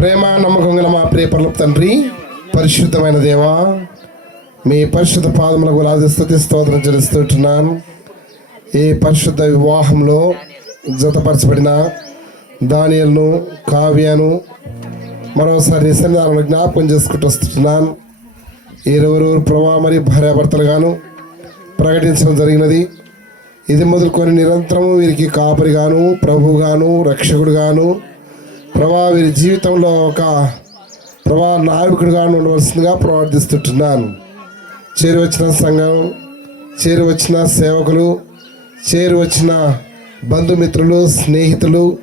ప్రేమ నమ్మకం గల మా ప్రియ పర్లపు తండ్రి పరిశుద్ధమైన దేవా మీ పరిశుద్ధ పాదములకు రాజస్థుతి స్తోత్రం చెల్లిస్తుంటున్నాను ఈ పరిశుద్ధ వివాహంలో జతపరచబడిన దానియలను కావ్యను మరోసారి సన్నిధానంలో జ్ఞాపకం చేసుకుంటూ వస్తున్నాను. ఇరువురు ప్రభా మరియు భార్యాభర్తలుగాను ప్రకటించడం జరిగినది. ఇది మొదలుకొని నిరంతరము వీరికి కాపరిగాను ప్రభుగాను రక్షకుడుగాను. ప్రభా వీరి జీవితంలో ఒక ప్రభా నాయకుడిగాను ఉండవలసిందిగా ప్రార్థిస్తుంటున్నాను. చేరి వచ్చిన సంఘం చేరి వచ్చిన సేవకులు చేరి వచ్చిన బంధుమిత్రులు స్నేహితులు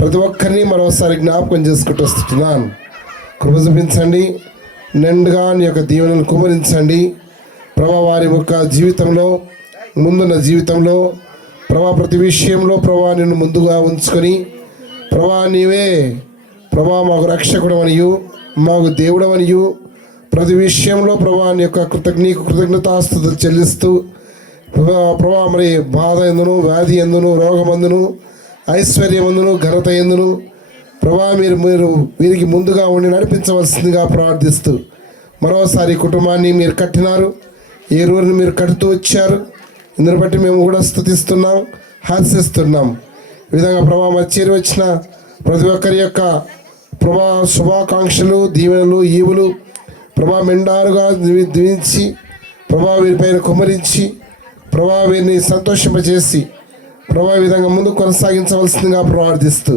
ప్రతి ఒక్కరిని మరోసారి జ్ఞాపకం చేసుకుంటూ వస్తున్నాను కృప చూపించండి నిండుగా నీ యొక్క దీవెనలు కుమరించండి. ప్రభా వారి యొక్క జీవితంలో ముందున్న జీవితంలో ప్రభా ప్రతి విషయంలో ప్రభా నిన్ను ముందుగా ఉంచుకొని ప్రభా నీవే ప్రభా మాకు రక్షకుడు అనియు మాకు దేవుడు అనియు ప్రతి విషయంలో ప్రభా నీ యొక్క కృతజ్ఞ కృతజ్ఞతాస్తుత చెల్లిస్తూ ప్రభా ప్రభా మరి బాధ ఎందును వ్యాధి ఎందును రోగమందును ఐశ్వర్యమందును ఘనత ఎందును ప్రభా మీరు మీరు వీరికి ముందుగా ఉండి నడిపించవలసిందిగా ప్రార్థిస్తూ మరోసారి కుటుంబాన్ని మీరు కట్టినారు ఈ రోజును మీరు కడుతూ వచ్చారు ఇందుని బట్టి మేము కూడా స్థుతిస్తున్నాం హాస్యస్తున్నాం. ఈ విధంగా ప్రభా మచ్చేరి వచ్చిన ప్రతి ఒక్కరి యొక్క ప్రభా శుభాకాంక్షలు దీవెనలు ఈవులు ప్రభా మెండారుగా దీవించి ప్రభా వీరిపైన కుమరించి ప్రభా వీరిని సంతోషింపజేసి ప్రభా విధంగా ముందు కొనసాగించవలసిందిగా ప్రార్థిస్తూ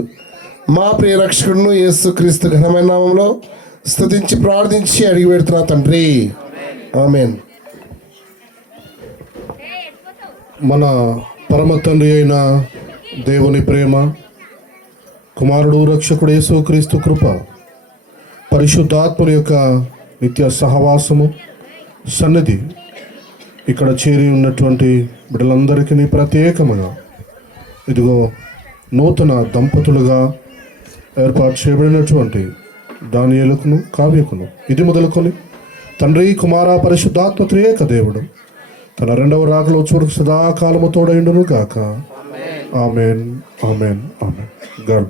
మా ప్రియ రక్షకుడును యేసు క్రీస్తు ఘనమైన నామంలో స్థుతించి ప్రార్థించి అడిగి పెడుతున్నా తండ్రి. ఆమెన్. మన పరమ తండ్రి అయిన దేవుని ప్రేమ కుమారుడు రక్షకుడు యేసుక్రీస్తు కృప పరిశుద్ధాత్మని యొక్క నిత్య సహవాసము సన్నిధి ఇక్కడ చేరి ఉన్నటువంటి బిడ్డలందరికీ ప్రత్యేకముగా ఇదిగో నూతన దంపతులుగా ఏర్పాటు చేయబడినటువంటి దానియలకును కావ్యకును. ఇది మొదలుకొని తండ్రి కుమార పరిశుద్ధాత్మ త్రియేక దేవుడు తన రెండవ రాకలో చూడు సదాకాలము తోడైండును గాక ఆమెన్. ఆమెన్. ఆమెన్. గాడ్